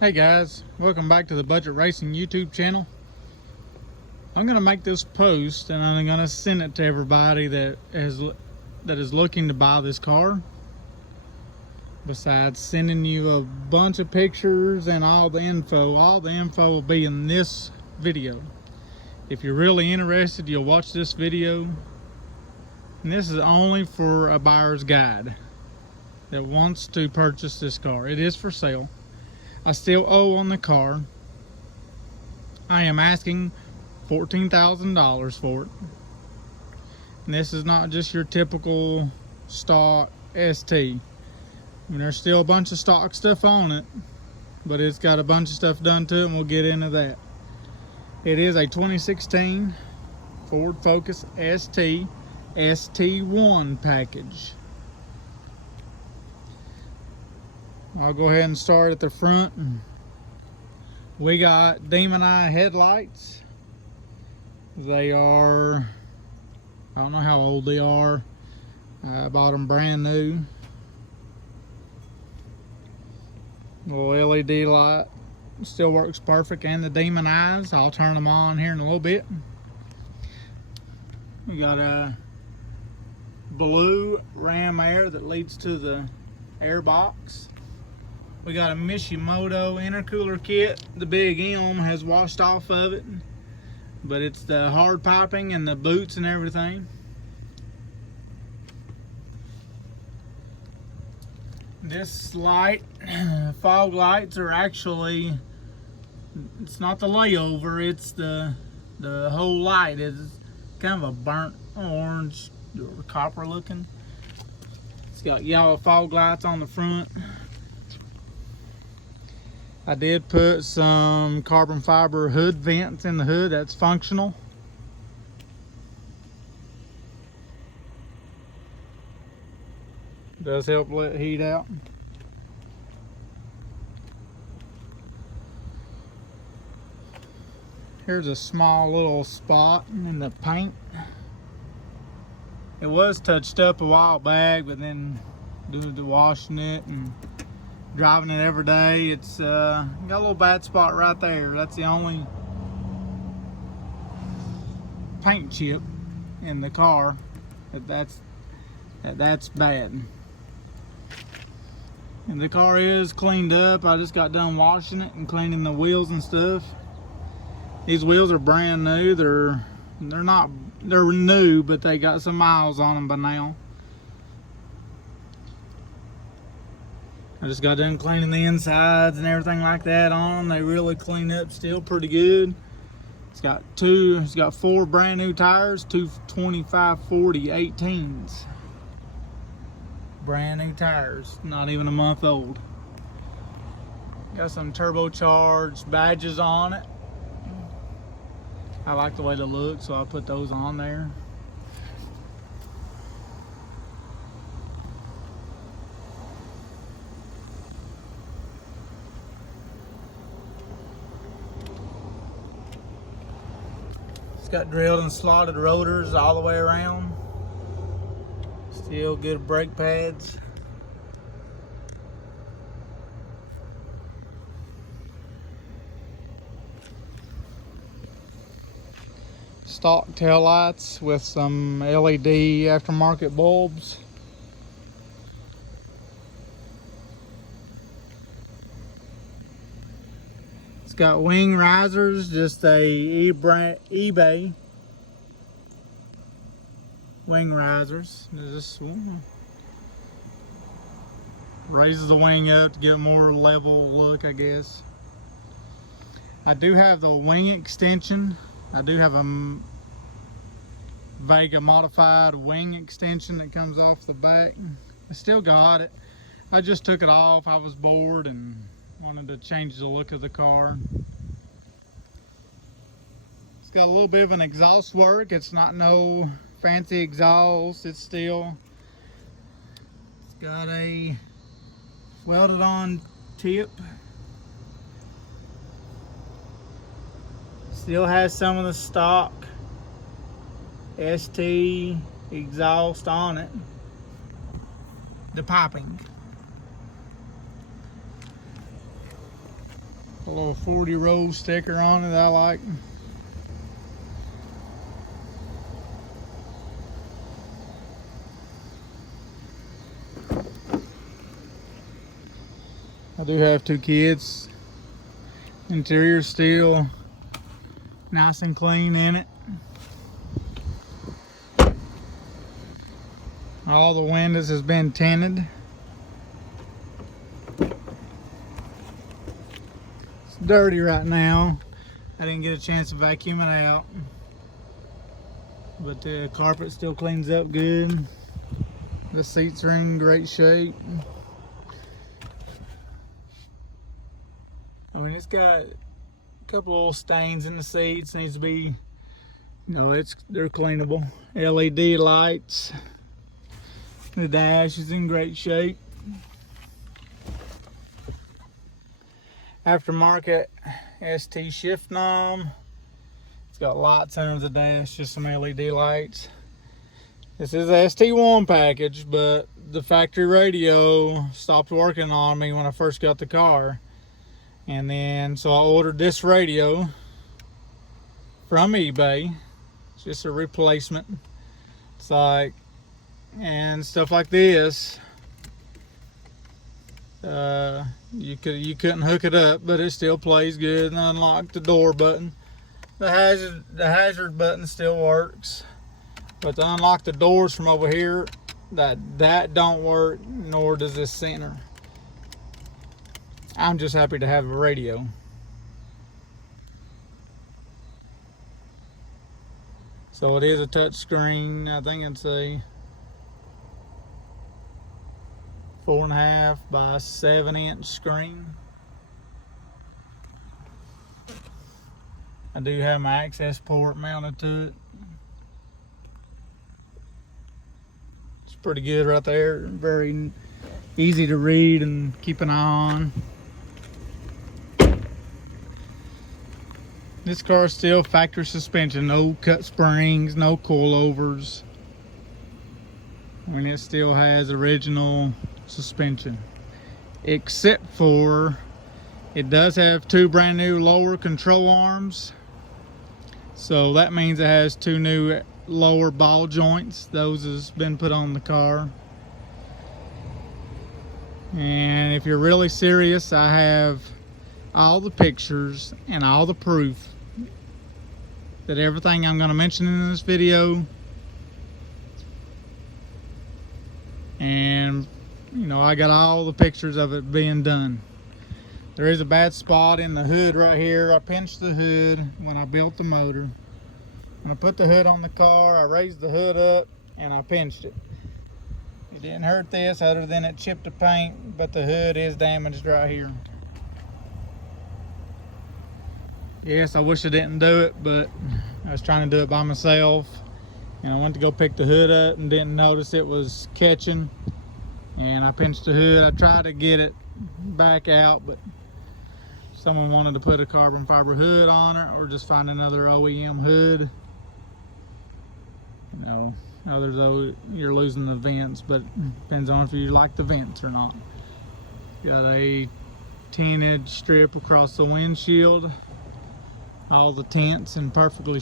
Hey guys, welcome back to the Budget Racing YouTube channel. I'm gonna make this post and I'm gonna send it to everybody that is looking to buy this car. Besides sending you a bunch of pictures and all the info will be in this video. If you're really interested, you'll watch this video. And this is only for a buyer's guide that wants to purchase this car. It is for sale. I still owe on the car. I am asking $14,000 for it. And this is not just your typical stock ST. I mean, there's still a bunch of stock stuff on it, but it's got a bunch of stuff done to it, and we'll get into that. It is a 2016 Ford Focus ST ST1 package. I'll go ahead and start at the front. We got Demon Eye headlights. They are, I don't know how old they are. I bought them brand new. Little LED light, still works perfect, and the Demon Eyes. I'll turn them on here in a little bit. We got a blue ram air that leads to the air box. We got a Mishimoto intercooler kit. The big M has washed off of it, but it's the hard piping and the boots and everything. This light, fog lights are actually, it's not the layover, it's the whole light is kind of a burnt orange or copper looking. It's got yellow fog lights on the front. I did put some carbon fiber hood vents in the hood. That's functional. Does help let heat out. Here's a small little spot in the paint. It was touched up a while back, but then due to washing it and driving it every day, it's got a little bad spot right there. That's the only paint chip in the car that's bad. And the car is cleaned up. I just got done washing it and cleaning the wheels and stuff. These wheels are brand new. They're new, but they got some miles on them by now. I just got done cleaning the insides and everything like that on them. They really clean up still pretty good. It's got 4 brand new tires, 2 25/40 18s. Brand new tires, not even a month old. Got some turbocharged badges on it. I like the way they look, so I put those on there. It's got drilled and slotted rotors all the way around. Still good brake pads. Stock tail lights with some LED aftermarket bulbs. It's got wing risers, just a eBay wing risers. This one raises the wing up to get a more level look, I guess. I do have the wing extension. I do have a Vega modified wing extension that comes off the back. I still got it. I just took it off. I was bored and wanted to change the look of the car. It's got a little bit of an exhaust work. It's not no fancy exhaust. It's got a welded on tip. Still has some of the stock ST exhaust on it. The piping. A little 40 roll sticker on it I like. I do have 2 kids. Interior still nice and clean in it. All the windows has been tinted. It's dirty right now. I didn't get a chance to vacuum it out, but the carpet still cleans up good. The seats are in great shape. I mean, it's got a couple little stains in the seats. Needs to be, they're cleanable. LED lights. The dash is in great shape. Aftermarket ST shift knob. It's got lights under the dash, just some LED lights. This is a ST1 package, but the factory radio stopped working on me when I first got the car. And then, so I ordered this radio from eBay. It's just a replacement. It's like, and stuff like this, you couldn't hook it up, but it still plays good. And unlock the door button. The hazard button still works, but to unlock the doors from over here, that don't work, nor does this center. I'm just happy to have a radio. So it is a touch screen. I think it's a 4.5 by 7-inch screen. I do have my access port mounted to it. It's pretty good right there. Very easy to read and keep an eye on. This car is still factory suspension, no cut springs, no coilovers. I mean, it still has original suspension, except for it does have 2 brand new lower control arms. So that means it has 2 new lower ball joints. Those has been put on the car. And if you're really serious, I have all the pictures and all the proof that everything I'm going to mention in this video, and I got all the pictures of it being done. There is a bad spot in the hood right here. I pinched the hood when I built the motor. When I put the hood on the car, I raised the hood up and I pinched it. It didn't hurt this other than it chipped the paint, but the hood is damaged right here. Yes, I wish I didn't do it, but I was trying to do it by myself. And I went to go pick the hood up and didn't notice it was catching. And I pinched the hood. I tried to get it back out, but someone wanted to put a carbon fiber hood on it or just find another OEM hood. Others, you're losing the vents, but it depends on if you like the vents or not. Got a 10-inch strip across the windshield. All the tents in perfectly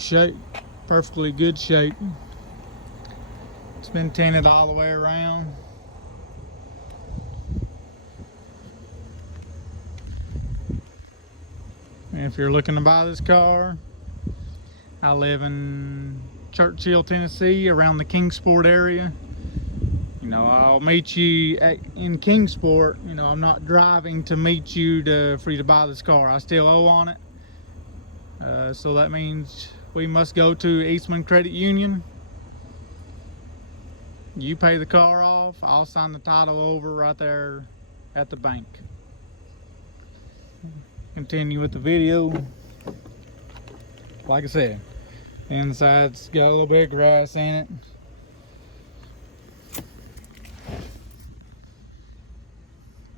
good shape. It's been tinted all the way around. And if you're looking to buy this car, I live in Churchill, Tennessee, around the Kingsport area. I'll meet you in Kingsport. I'm not driving to meet you for you to buy this car. I still owe on it. So that means we must go to Eastman Credit Union. You pay the car off, I'll sign the title over right there at the bank. Continue with the video. Like I said, the inside's got a little bit of grass in it.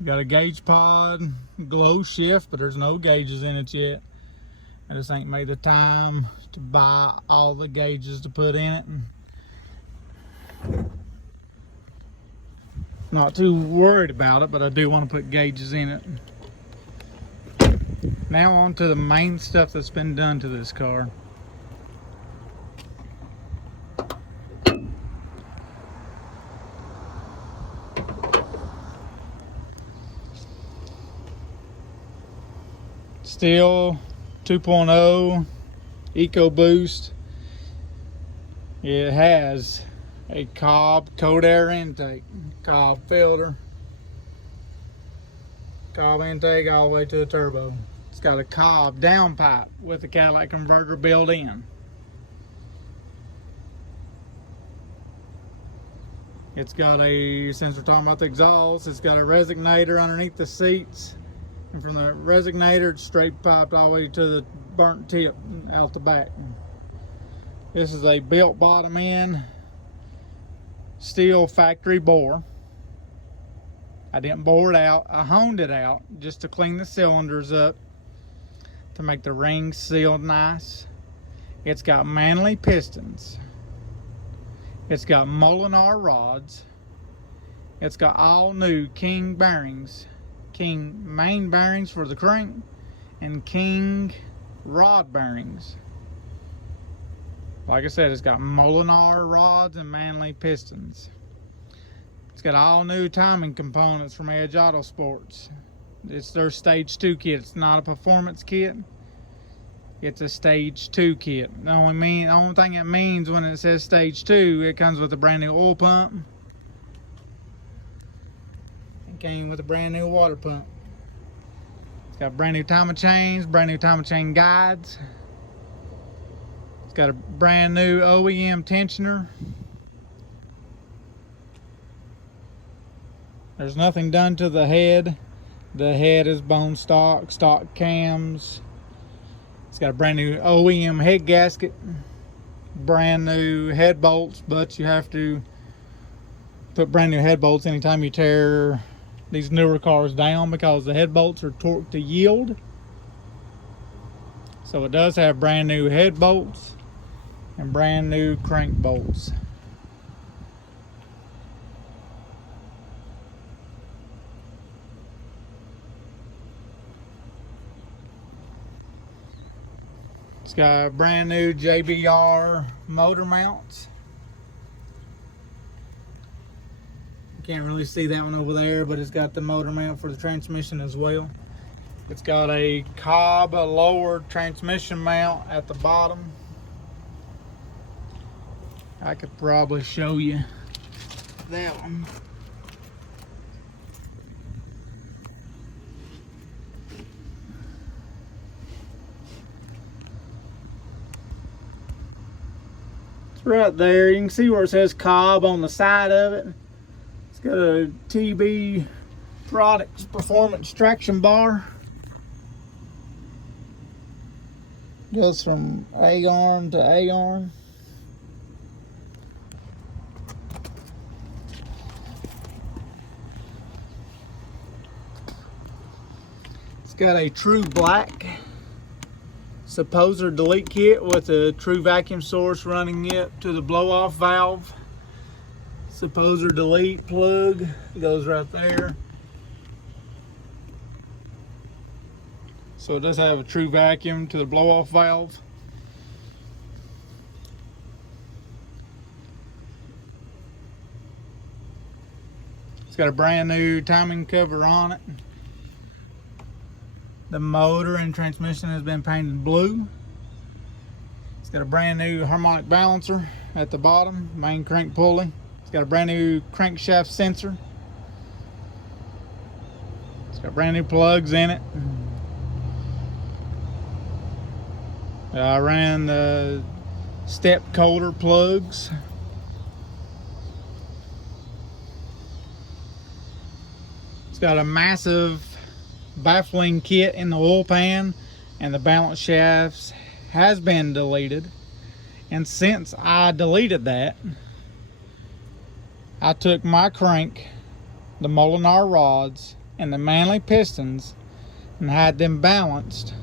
Got a gauge pod, glow shift, but there's no gauges in it yet. I just ain't made the time to buy all the gauges to put in it. Not too worried about it, but I do want to put gauges in it. Now on to the main stuff that's been done to this car. Still 2.0 EcoBoost. It has a Cobb cold air intake, Cobb filter, Cobb intake all the way to the turbo. It's got a Cobb downpipe with a Cadillac converter built in. It's got a, since we're talking about the exhaust, it's got a resignator underneath the seats. And from the resignator, it's straight piped all the way to the burnt tip out the back. This is a built bottom end steel factory bore. I didn't bore it out, I honed it out just to clean the cylinders up to make the rings sealed nice. It's got Manley pistons. It's got Molinar rods. It's got all new King bearings. King main bearings for the crank and King rod bearings. Like I said, it's got Molinar rods and Manley pistons. It's got all new timing components from Edge Autosports. It's their stage 2 kit. It's not a performance kit. It's a stage 2 kit. The only thing it means when it says stage 2, it comes with a brand new oil pump. Came with a brand new water pump. It's got brand new timing chains, brand new timing chain guides. It's got a brand new OEM tensioner. There's nothing done to the head. The head is bone stock, stock cams. It's got a brand new OEM head gasket, brand new head bolts, but you have to put brand new head bolts anytime you tear these newer cars down because the head bolts are torqued to yield. So it does have brand new head bolts and brand new crank bolts. It's got brand new JBR motor mounts. Can't really see that one over there, but it's got the motor mount for the transmission as well. It's got a Cobb lower transmission mount at the bottom. I could probably show you that one. It's right there. You can see where it says Cobb on the side of it. It's got a TB Products performance traction bar. Goes from A-arm to A-arm. It's got a True Black supposer delete kit with a true vacuum source running it to the blow-off valve. Supposer delete plug goes right there. So it does have a true vacuum to the blow-off valve. It's got a brand new timing cover on it. The motor and transmission has been painted blue. It's got a brand new harmonic balancer at the bottom, main crank pulley. It's got a brand new crankshaft sensor. It's got brand new plugs in it. I ran the step coulter plugs. It's got a massive baffling kit in the oil pan, and the balance shafts has been deleted. And since I deleted that, I took my crank, the Molinar rods, and the Manley pistons and had them balanced.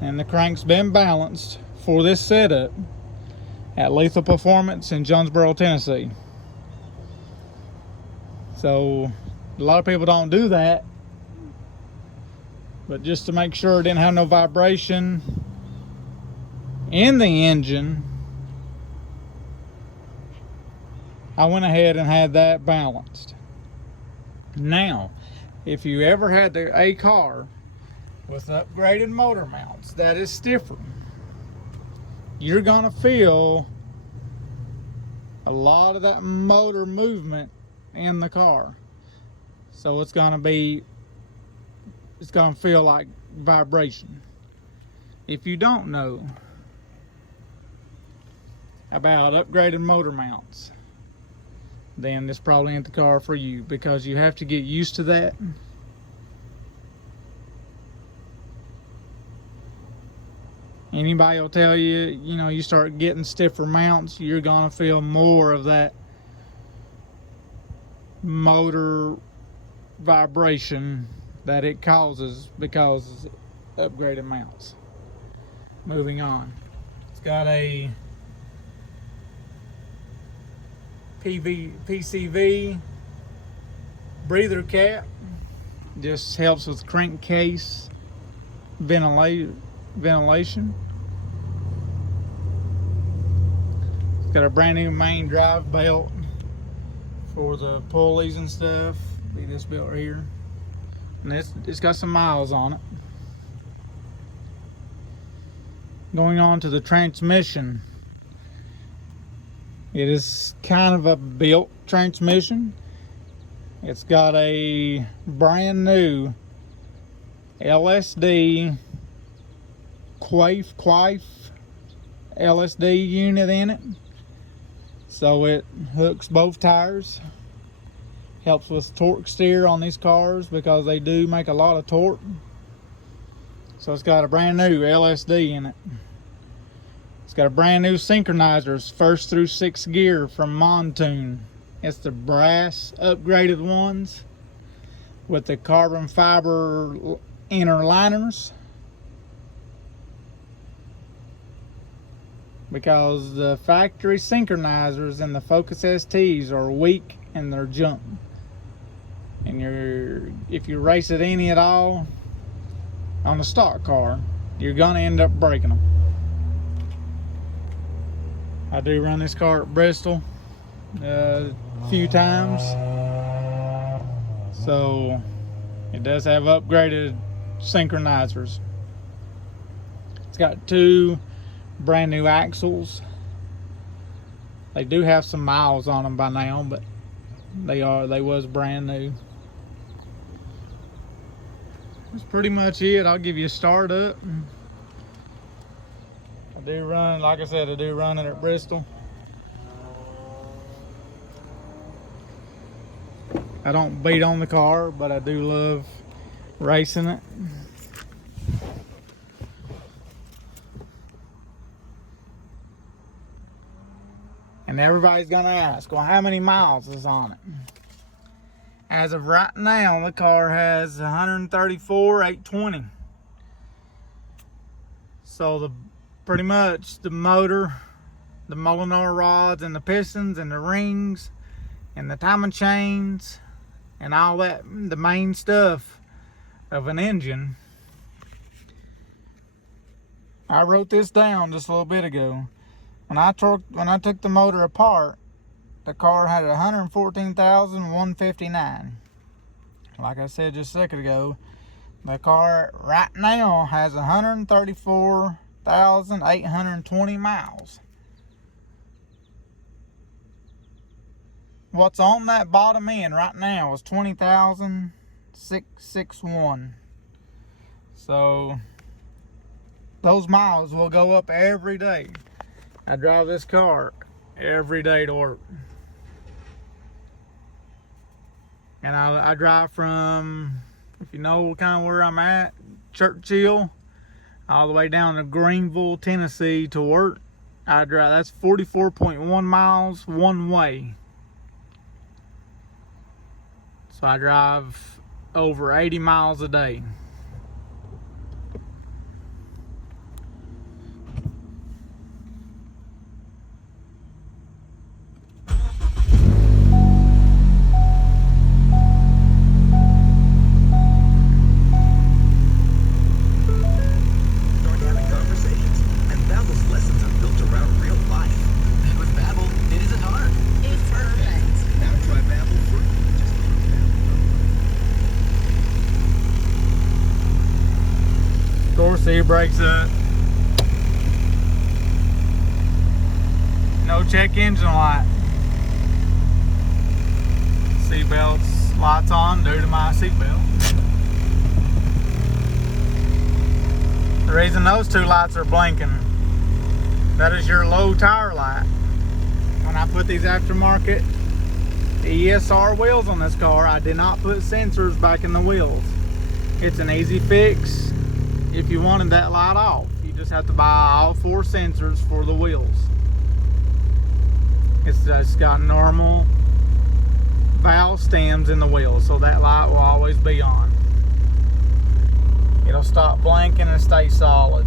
And the crank's been balanced for this setup at Lethal Performance in Jonesboro, Tennessee. So a lot of people don't do that. But just to make sure it didn't have no vibration in the engine, I went ahead and had that balanced. Now, if you ever had a car with upgraded motor mounts that is stiffer, you're gonna feel a lot of that motor movement in the car. So it's gonna feel like vibration. If you don't know about upgraded motor mounts, then this probably ain't the car for you, because you have to get used to that. Anybody will tell you, you start getting stiffer mounts, you're gonna feel more of that motor vibration that it causes because upgraded mounts. Moving on. It's got a PCV breather cap. Just helps with crankcase ventilation. It's got a brand new main drive belt for the pulleys and stuff. Be this belt right here. And it's got some miles on it. Going on to the transmission. It is kind of a built transmission. It's got a brand new LSD Quaife LSD unit in it. So it hooks both tires. Helps with torque steer on these cars because they do make a lot of torque. So it's got a brand new LSD in it. It's got a brand new synchronizers, 1st through 6th gear from Montoon. It's the brass upgraded ones with the carbon fiber inner liners, because the factory synchronizers and the Focus STs are weak and they're junk. And if you race it any at all on a stock car, you're gonna end up breaking them. I do run this car at Bristol a few times, so it does have upgraded synchronizers. It's got 2 brand new axles. They do have some miles on them by now, but they was brand new. That's pretty much it. I'll give you a start up. I do run, like I said, I do run it at Bristol. I don't beat on the car, but I do love racing it. And everybody's gonna ask, well, how many miles is on it? As of right now, the car has 134,820. So pretty much the motor, the Molinor rods and the pistons and the rings and the timing chains and all that, the main stuff of an engine. I wrote this down just a little bit ago. When I took the motor apart, the car had 114,159. Like I said just a second ago, the car right now has 134,820 miles. What's on that bottom end right now is 20,661. So those miles will go up every day. I drive this car every day to work. And I drive from, if you know kind of where I'm at, Churchill, all the way down to Greenville, Tennessee to work. I drive, that's 44.1 miles one way. So I drive over 80 miles a day. See, your brakes up. No check engine light. Seatbelts, lights on due to my seatbelt. The reason those two lights are blinking, that is your low tire light. When I put these aftermarket ESR wheels on this car, I did not put sensors back in the wheels. It's an easy fix if you wanted that light off. You just have to buy all 4 sensors for the wheels. It's just got normal valve stems in the wheels, so that light will always be on. It'll stop blinking and stay solid.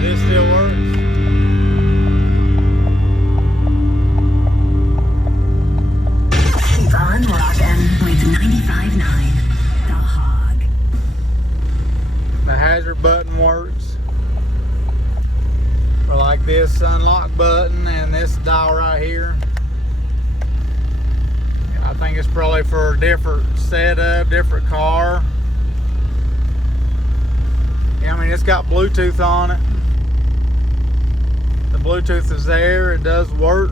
This still works. Keep on rocking with 95.9 The Hog. The hazard button works. For like this unlock button and this dial right here. I think it's probably for a different setup, different car. Yeah, I mean, it's got Bluetooth on it. The Bluetooth is there, it does work.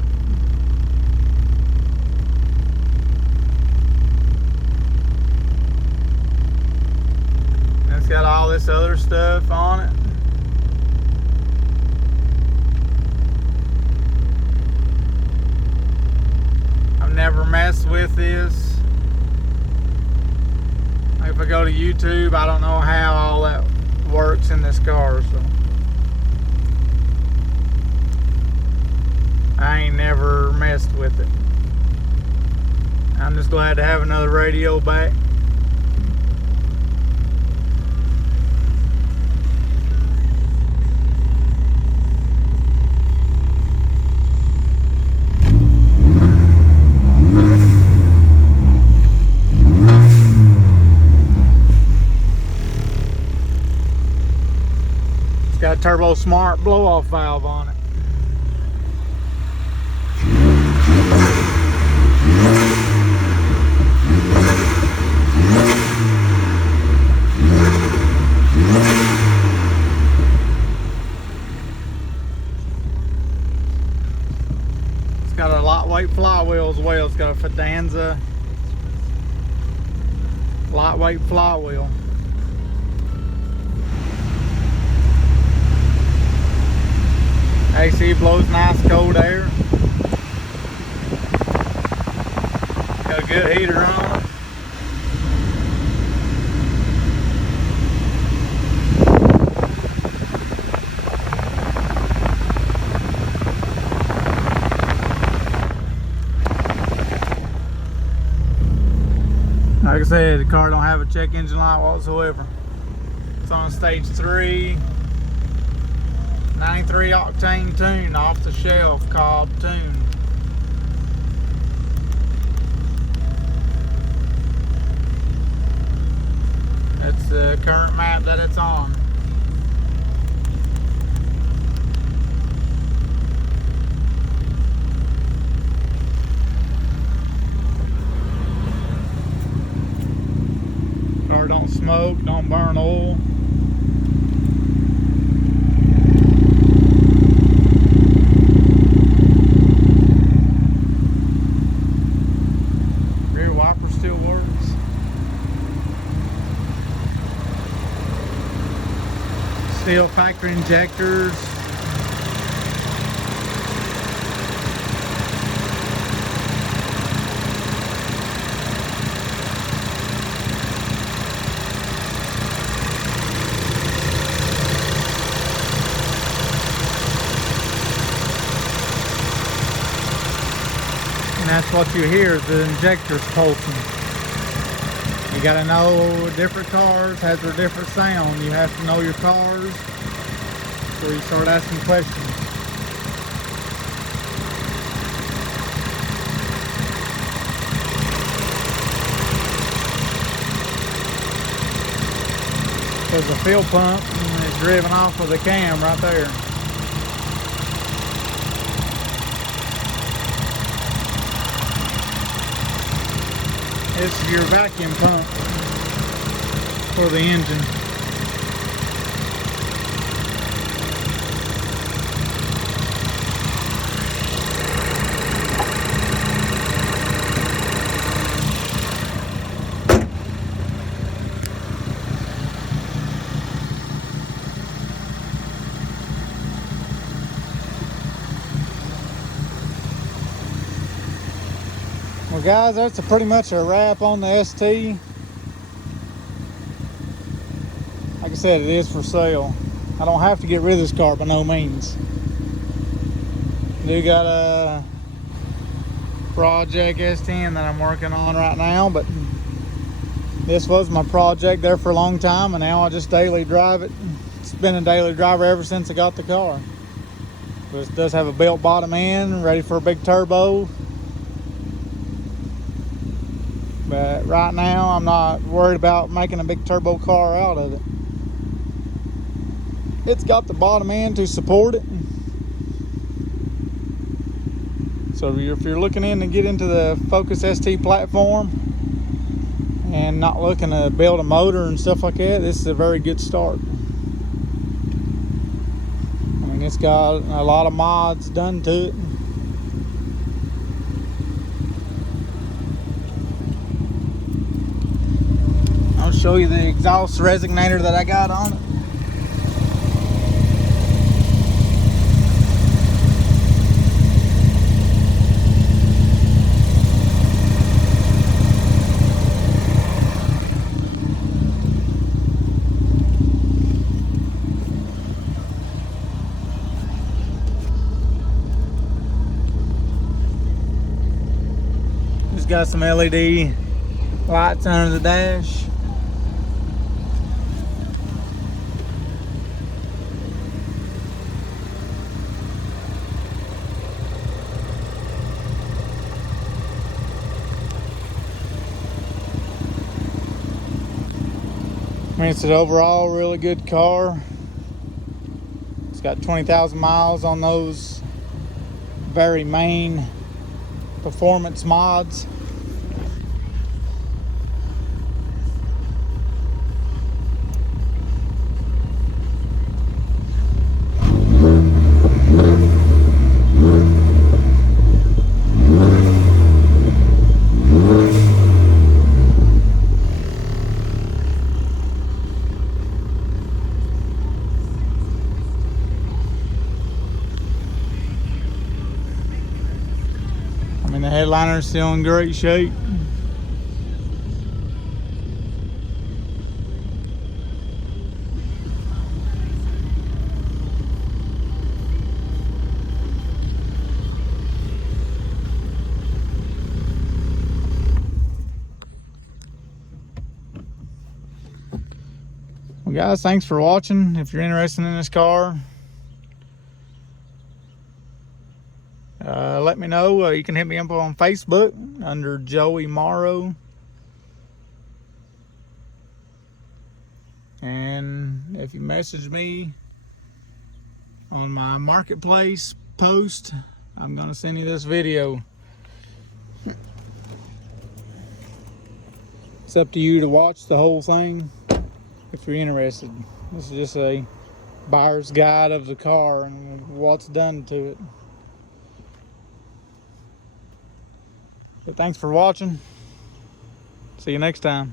And it's got all this other stuff on it. I've never messed with this. If I go to YouTube, I don't know how all that works in this car, so I ain't never messed with it. I'm just glad to have another radio back. It's got a Turbo Smart blow-off valve on it. It's got a lightweight flywheel as well. It's got a Fidanza lightweight flywheel. AC blows nice cold air. Got a good heater on it. Like I said, the car don't have a check engine light whatsoever. It's on a stage 3, 93 octane tune off the shelf called Tune. That's the current map that it's on. Car don't smoke, don't burn oil. Rear wiper still works. Steel factory injectors. And that's what you hear is the injectors pulsing. You gotta know different cars has their different sound. You have to know your cars before you start asking questions. because the fuel pump is driven off of the cam right there. This is your vacuum pump for the engine. Well guys, that's pretty much a wrap on the ST. Like I said, it is for sale. I don't have to get rid of this car by no means. Do got a project S10 that I'm working on right now, but this was my project there for a long time, and now I just daily drive it. It's been a daily driver ever since I got the car. But it does have a built bottom end, ready for a big turbo. But right now, I'm not worried about making a big turbo car out of it. It's got the bottom end to support it. So if you're looking in to get into the Focus ST platform and not looking to build a motor and stuff like that, this is a very good start. I mean, it's got a lot of mods done to it. I'll show you the exhaust resonator that I got on it. It's got some LED lights under the dash. I mean, it's an overall really good car. It's got 20,000 miles on those very main performance mods. I mean, the headliner's still in great shape. Well guys, thanks for watching. If you're interested in this car, let me know. You can hit me up on Facebook under Joey Morrow. And if you message me on my marketplace post, I'm gonna send you this video. It's up to you to watch the whole thing if you're interested. This is just a buyer's guide of the car and what's done to it. But thanks for watching. See you next time.